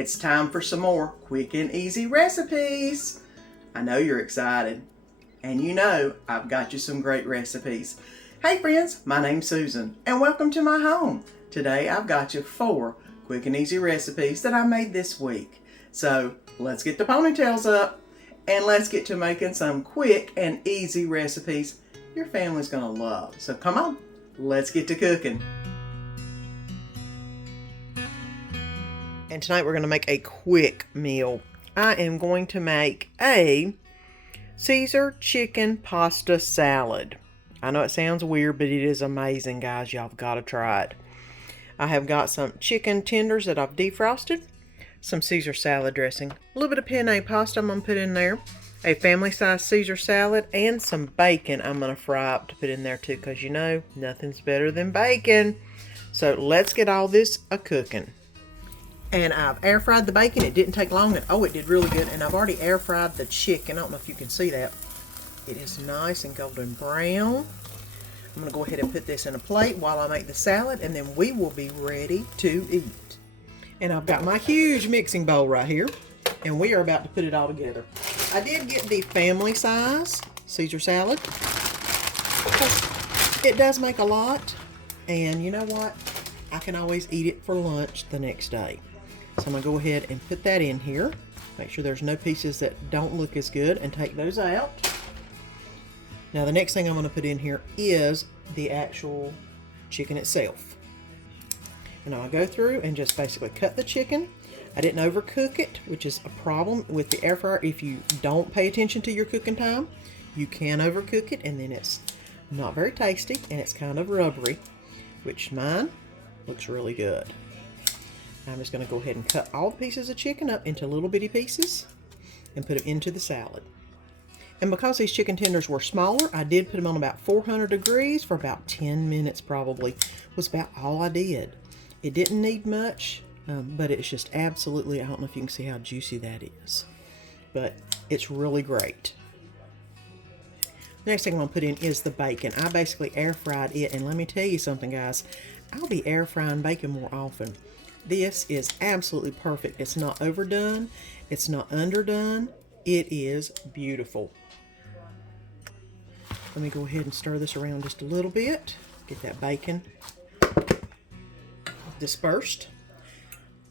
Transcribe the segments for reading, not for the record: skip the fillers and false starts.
It's time for some more quick and easy recipes. I know you're excited, and you know I've got you some great recipes. Hey friends, my name's Susan, and welcome to my home. Today I've got you 4 quick and easy recipes that I made this week. So let's get the ponytails up, and let's get to making some quick and easy recipes your family's gonna love. So come on, let's get to cooking. And tonight we're going to make a quick meal. I am going to make a Caesar chicken pasta salad. I know it sounds weird, but it is amazing, guys. Y'all have got to try it. I have got some chicken tenders that I've defrosted, some Caesar salad dressing, a little bit of penne pasta I'm going to put in there, a family-sized Caesar salad, and some bacon I'm going to fry up to put in there too, because you know, nothing's better than bacon. So let's get all this a-cooking. And I've air fried the bacon. It didn't take long. And oh, it did really good. And I've already air fried the chicken. I don't know if you can see that. It is nice and golden brown. I'm going to go ahead and put this in a plate while I make the salad. And then we will be ready to eat. And I've got my huge mixing bowl right here. And we are about to put it all together. I did get the family size Caesar salad, because it does make a lot. And you know what? I can always eat it for lunch the next day. So I'm going to go ahead and put that in here. Make sure there's no pieces that don't look as good and take those out. Now the next thing I'm going to put in here is the actual chicken itself. And I'll go through and just basically cut the chicken. I didn't overcook it, which is a problem with the air fryer. If you don't pay attention to your cooking time, you can overcook it and then it's not very tasty and it's kind of rubbery, which mine looks really good. I'm just going to go ahead and cut all the pieces of chicken up into little bitty pieces and put them into the salad. And because these chicken tenders were smaller, I did put them on about 400 degrees for about 10 minutes probably. Was about all I did. It didn't need much, but it's just absolutely, I don't know if you can see how juicy that is, but it's really great. The next thing I'm going to put in is the bacon. I basically air fried it, and let me tell you something, guys. I'll be air frying bacon more often. This is absolutely perfect. It's not overdone. It's not underdone. It is beautiful. Let me go ahead and stir this around just a little bit. Get that bacon dispersed.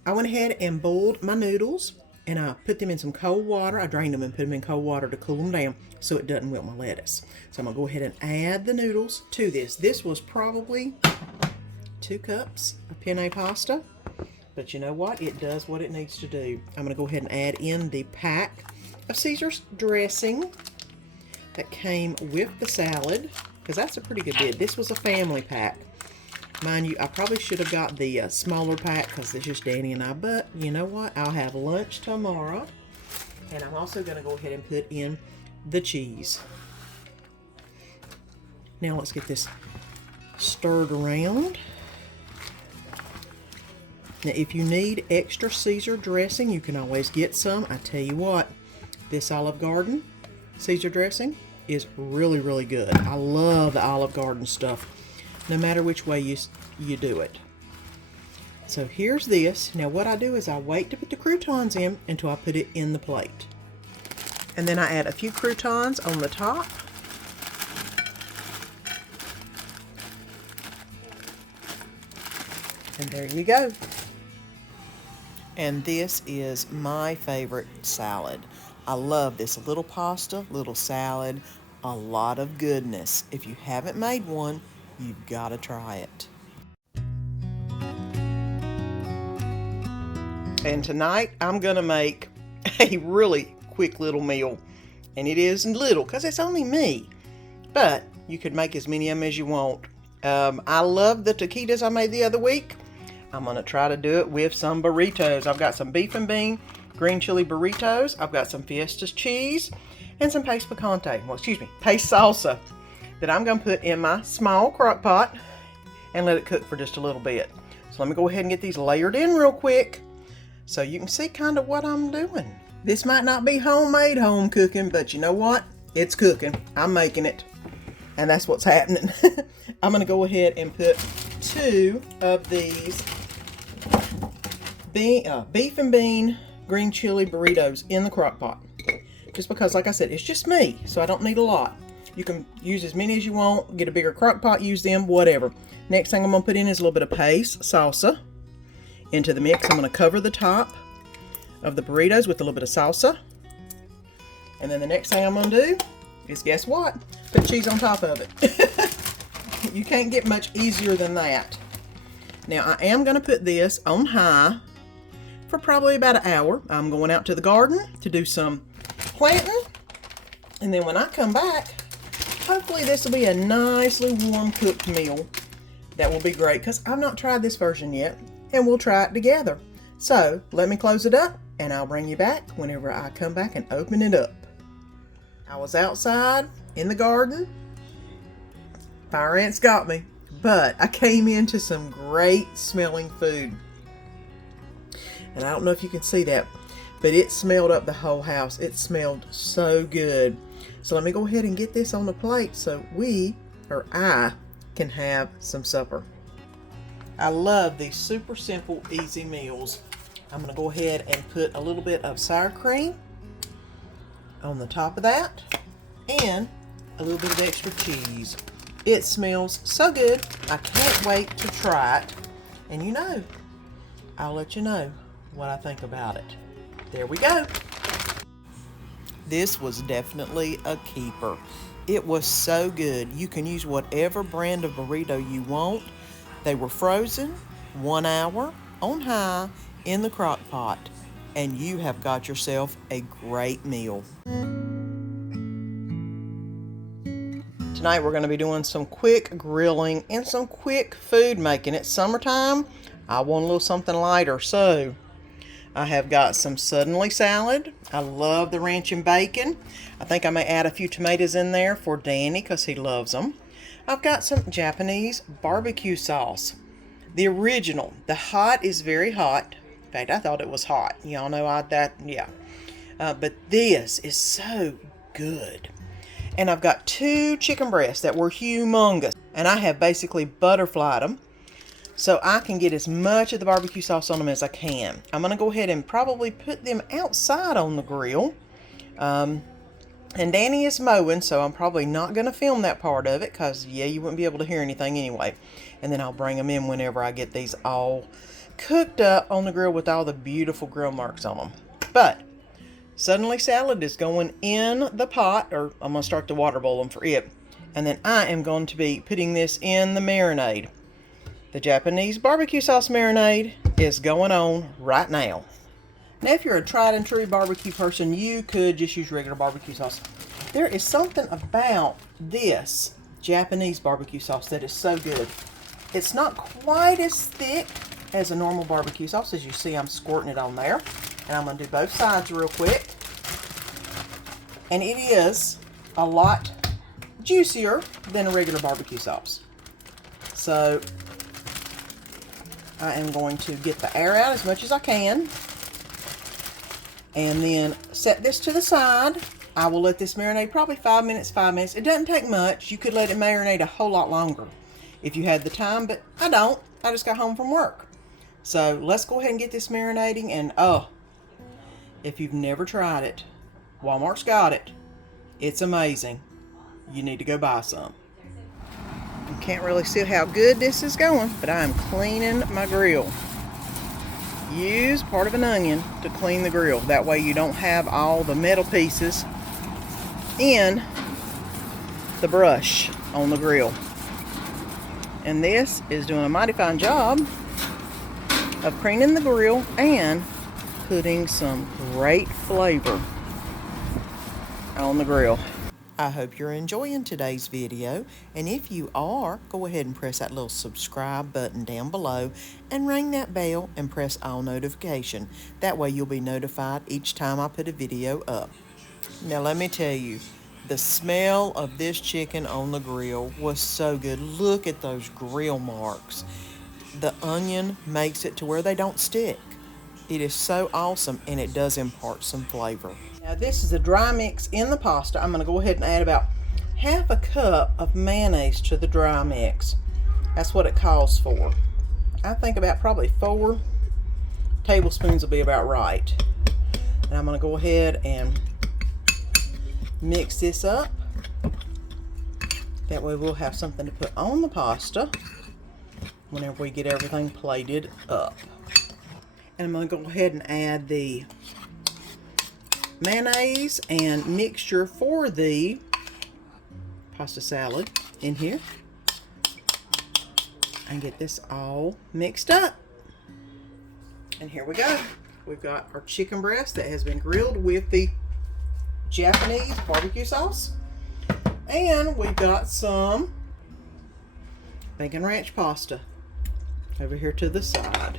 I went ahead and boiled my noodles, and I put them in some cold water. I drained them and put them in cold water to cool them down so it doesn't wilt my lettuce. So I'm going to go ahead and add the noodles to this. This was probably 2 cups of penne pasta. But you know what? It does what it needs to do. I'm going to go ahead and add in the pack of Caesar's dressing that came with the salad, because that's a pretty good bid. This was a family pack. Mind you, I probably should have got the smaller pack because it's just Danny and I, but you know what? I'll have lunch tomorrow. And I'm also going to go ahead and put in the cheese. Now let's get this stirred around. Now, if you need extra Caesar dressing, you can always get some. I tell you what, this Olive Garden Caesar dressing is really, really good. I love the Olive Garden stuff, no matter which way you do it. So here's this. Now what I do is I wait to put the croutons in until I put it in the plate. And then I add a few croutons on the top. And there you go. And this is my favorite salad. I love this little pasta, little salad, a lot of goodness. If you haven't made one, you've got to try it. And tonight I'm going to make a really quick little meal. And it is little because it's only me. But you could make as many of them as you want. I love the taquitos I made the other week. I'm going to try to do it with some burritos. I've got some beef and bean green chili burritos. I've got some Fiestas cheese and some paste picante. Well, excuse me, paste salsa that I'm going to put in my small crock pot and let it cook for just a little bit. So let me go ahead and get these layered in real quick so you can see kind of what I'm doing. This might not be homemade home cooking, but you know what? It's cooking. I'm making it. And that's what's happening. I'm going to go ahead and put 2 of these beef and bean green chili burritos in the crock pot. Just because, like I said, it's just me, so I don't need a lot. You can use as many as you want, get a bigger crock pot, use them, whatever. Next thing I'm going to put in is a little bit of paste salsa into the mix. I'm going to cover the top of the burritos with a little bit of salsa. And then the next thing I'm going to do is, guess what? Put cheese on top of it. You can't get much easier than that. Now I am going to put this on high for probably about an hour. I'm going out to the garden to do some planting. And then when I come back, hopefully this will be a nicely warm cooked meal. That will be great because I've not tried this version yet, and we'll try it together. So let me close it up and I'll bring you back whenever I come back and open it up. I was outside in the garden. Fire ants got me, but I came into some great smelling food. And I don't know if you can see that, but it smelled up the whole house. It smelled so good. So let me go ahead and get this on the plate so I can have some supper. I love these super simple, easy meals. I'm going to go ahead and put a little bit of sour cream on the top of that and a little bit of extra cheese. It smells so good. I can't wait to try it. And you know, I'll let you know what I think about it. There we go. This was definitely a keeper. It was so good. You can use whatever brand of burrito you want. They were frozen 1 hour on high in the crock pot, and you have got yourself a great meal. Tonight we're going to be doing some quick grilling and some quick food making. It's summertime. I want a little something lighter, so I have got some suddenly salad. I love the ranch and bacon. I think I may add a few tomatoes in there for Danny because he loves them. I've got some Japanese barbecue sauce. The original. The hot is very hot. In fact, I thought it was hot. Y'all know but this is so good. And I've got 2 chicken breasts that were humongous. And I have basically butterflied them so I can get as much of the barbecue sauce on them as I can. I'm going to go ahead and probably put them outside on the grill. And Danny is mowing, so I'm probably not going to film that part of it because, yeah, you wouldn't be able to hear anything anyway. And then I'll bring them in whenever I get these all cooked up on the grill with all the beautiful grill marks on them. But suddenly salad is going in the pot, or I'm going to start the water boiling for it. And then I am going to be putting this in the marinade. The Japanese barbecue sauce marinade is going on right now. Now, if you're a tried and true barbecue person, you could just use regular barbecue sauce. There is something about this Japanese barbecue sauce that is so good. It's not quite as thick as a normal barbecue sauce. As you see, I'm squirting it on there. And I'm going to do both sides real quick. And it is a lot juicier than a regular barbecue sauce. So I am going to get the air out as much as I can. And then set this to the side. I will let this marinate probably 5 minutes. It doesn't take much. You could let it marinate a whole lot longer if you had the time, but I don't. I just got home from work. So let's go ahead and get this marinating. And if you've never tried it, Walmart's got it. It's amazing. You need to go buy some. You can't really see how good this is going, but I am cleaning my grill. Use part of an onion to clean the grill. That way you don't have all the metal pieces in the brush on the grill. And this is doing a mighty fine job of cleaning the grill and putting some great flavor on the grill. I hope you're enjoying today's video, and if you are, go ahead and press that little subscribe button down below and ring that bell and press all notification. That way you'll be notified each time I put a video up. Now let me tell you, the smell of this chicken on the grill was so good. Look at those grill marks. The onion makes it to where they don't stick. It is so awesome, and it does impart some flavor. Now this is a dry mix in the pasta. I'm going to go ahead and add about half a cup of mayonnaise to the dry mix. That's what it calls for. I think about probably 4 tablespoons will be about right. And I'm going to go ahead and mix this up. That way we'll have something to put on the pasta whenever we get everything plated up. And I'm going to go ahead and add the mayonnaise and mixture for the pasta salad in here. And get this all mixed up. And here we go. We've got our chicken breast that has been grilled with the Japanese barbecue sauce. And we've got some bacon ranch pasta over here to the side.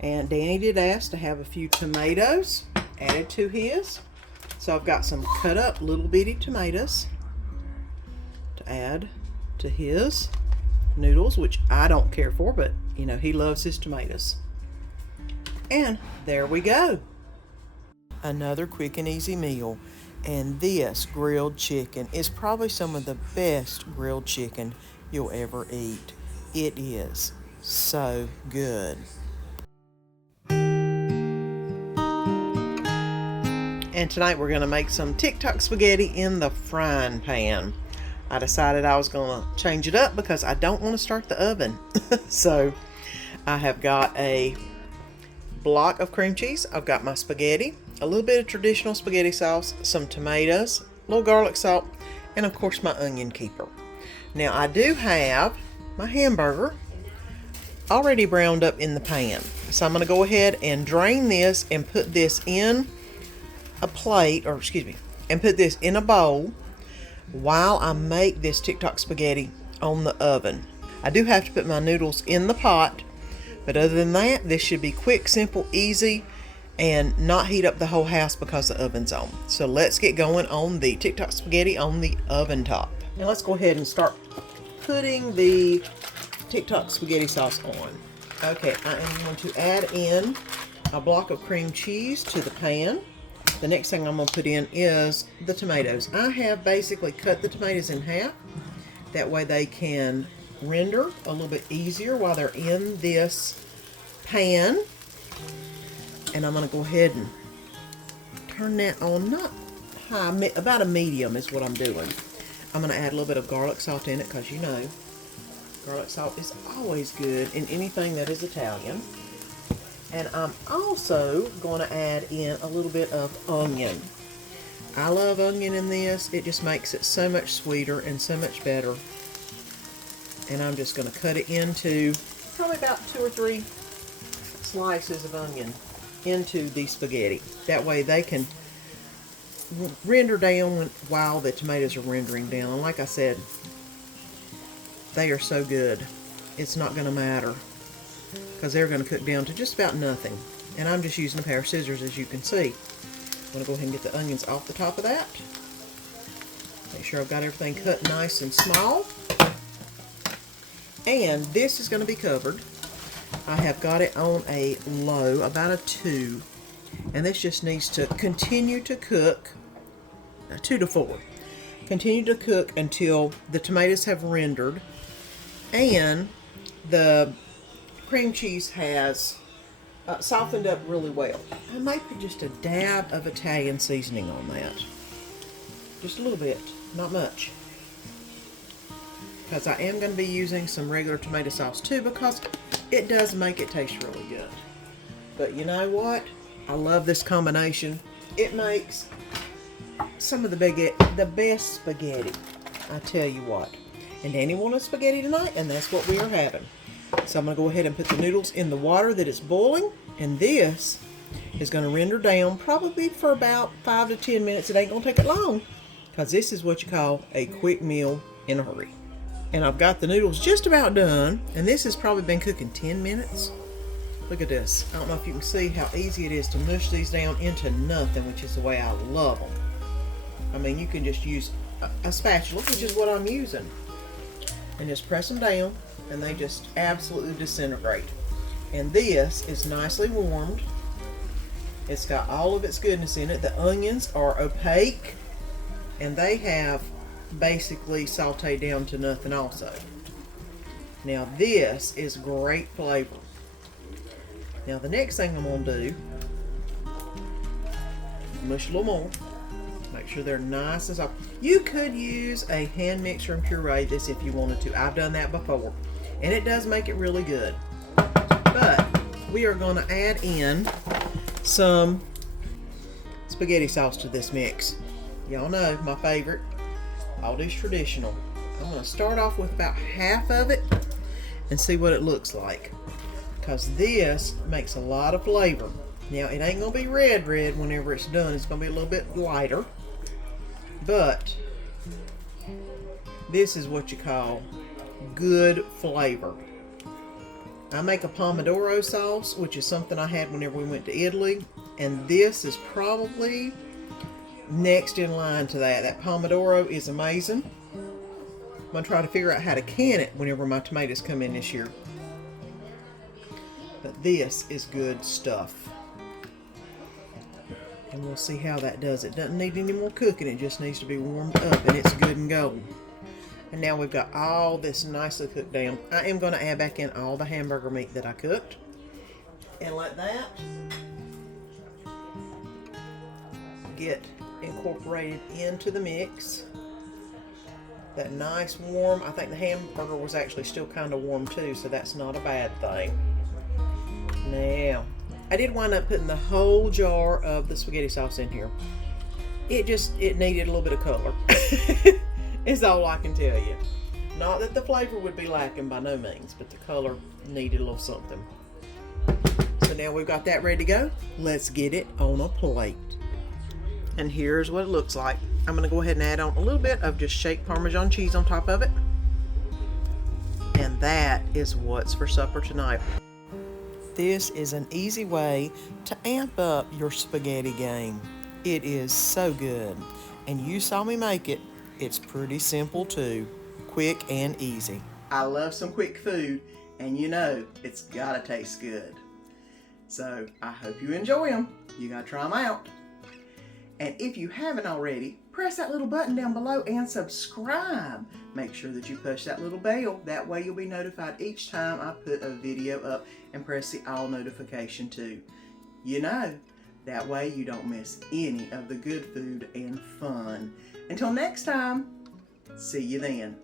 And Danny did ask to have a few tomatoes added to his. So I've got some cut up little bitty tomatoes to add to his noodles, which I don't care for, but you know, he loves his tomatoes. And there we go. Another quick and easy meal. And this grilled chicken is probably some of the best grilled chicken you'll ever eat. It is so good. And tonight we're going to make some Tik Tok spaghetti in the frying pan. I decided I was going to change it up because I don't want to start the oven. So I have got a block of cream cheese. I've got my spaghetti, a little bit of traditional spaghetti sauce, some tomatoes, a little garlic salt, and of course my onion keeper. Now I do have my hamburger already browned up in the pan. So I'm going to go ahead and drain this and put this in a plate, or excuse me, and put this in a bowl while I make this Tik Tok spaghetti on the oven. I do have to put my noodles in the pot, but other than that, this should be quick, simple, easy, and not heat up the whole house because the oven's on. So let's get going on the Tik Tok spaghetti on the oven top. And let's go ahead and start putting the Tik Tok spaghetti sauce on. Okay, I am going to add in a block of cream cheese to the pan. The next thing I'm going to put in is the tomatoes. I have basically cut the tomatoes in half. That way they can render a little bit easier while they're in this pan. And I'm going to go ahead and turn that on, not high, about a medium is what I'm doing. I'm going to add a little bit of garlic salt in it because you know garlic salt is always good in anything that is Italian. And I'm also going to add in a little bit of onion. I love onion in this. It just makes it so much sweeter and so much better. And I'm just going to cut it into probably about 2 or 3 slices of onion into the spaghetti. That way they can render down while the tomatoes are rendering down. And like I said, they are so good. It's not going to matter, because they're going to cook down to just about nothing. And I'm just using a pair of scissors, as you can see. I'm going to go ahead and get the onions off the top of that. Make sure I've got everything cut nice and small. And this is going to be covered. I have got it on a low, about a 2. And this just needs to continue to cook, 2 to 4. Continue to cook until the tomatoes have rendered and the cream cheese has softened up really well. I might put just a dab of Italian seasoning on that. Just a little bit, not much. Because I am going to be using some regular tomato sauce too, because it does make it taste really good. But you know what? I love this combination. It makes some of the best spaghetti. I tell you what. And Danny wanted spaghetti tonight, and that's what we are having. So I'm going to go ahead and put the noodles in the water that is boiling, and this is going to render down probably for about 5 to 10 minutes. It ain't going to take it long, because this is what you call a quick meal in a hurry. And I've got the noodles just about done, and this has probably been cooking 10 minutes. Look at this. I don't know if you can see how easy it is to mush these down into nothing, which is the way I love them. I mean, you can just use a spatula, which is what I'm using, and just press them down, and they just absolutely disintegrate. And this is nicely warmed. It's got all of its goodness in it. The onions are opaque, and they have basically sauteed down to nothing also. Now this is great flavor. Now the next thing I'm gonna do, mush a little more. Make sure they're nice and soft. You could use a hand mixer and puree this if you wanted to. I've done that before, and it does make it really good. But we are going to add in some spaghetti sauce to this mix. Y'all know my favorite, Aldi's Traditional. I'm going to start off with about half of it and see what it looks like, because this makes a lot of flavor. Now it ain't going to be red whenever it's done. It's going to be a little bit lighter. But this is what you call good flavor. I make a pomodoro sauce, which is something I had whenever we went to Italy, and this is probably next in line to that. That pomodoro is amazing. I'm going to try to figure out how to can it whenever my tomatoes come in this year. But this is good stuff. And we'll see how that does. It doesn't need any more cooking. It just needs to be warmed up, and it's good and gold. And now we've got all this nicely cooked down. I am going to add back in all the hamburger meat that I cooked. And let that get incorporated into the mix. That nice warm, I think the hamburger was actually still kind of warm too, so that's not a bad thing. Now, I did wind up putting the whole jar of the spaghetti sauce in here. It needed a little bit of color. Is all I can tell you. Not that the flavor would be lacking, by no means, but the color needed a little something. So now we've got that ready to go. Let's get it on a plate. And here's what it looks like. I'm going to go ahead and add on a little bit of just shake Parmesan cheese on top of it. And that is what's for supper tonight. This is an easy way to amp up your spaghetti game. It is so good. And you saw me make it. It's pretty simple too. Quick and easy. I love some quick food, and you know it's gotta taste good. So I hope you enjoy them. You gotta try them out. And if you haven't already, press that little button down below and subscribe. Make sure that you push that little bell. That way you'll be notified each time I put a video up, and press the all notification too. You know, that way you don't miss any of the good food and fun. Until next time, see you then.